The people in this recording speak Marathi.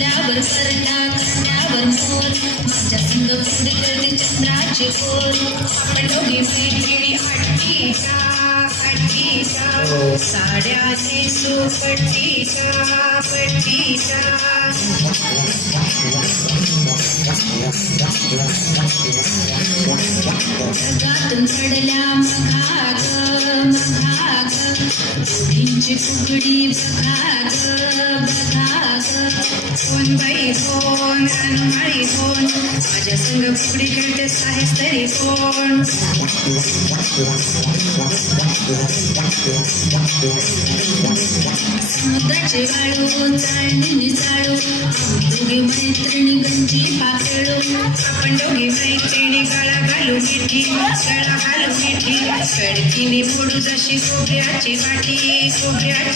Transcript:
बसल्यावर सरटा कंड्यावर मोर माझ्या संग फुगडी करते चंद्राचे कोर आपण दोघी मैत्रिणी हट्टीच्या साड्या नेसू पट्टीच्या जगातून चढल्या मघाग दोघींची फुगडी बघाग कोण बाई कोण अनुमाळी कोण माझ्या संग फुगडी खेळते आहेस तरी कोण समुद्राचे वाळू चाळणी चाळू दोघी मैत्रिणी गंजी पातळू आपण दोघी मैत्रिणी गळा घालू मिठी कडकीने फोडू जशी खोबऱ्याची वाटी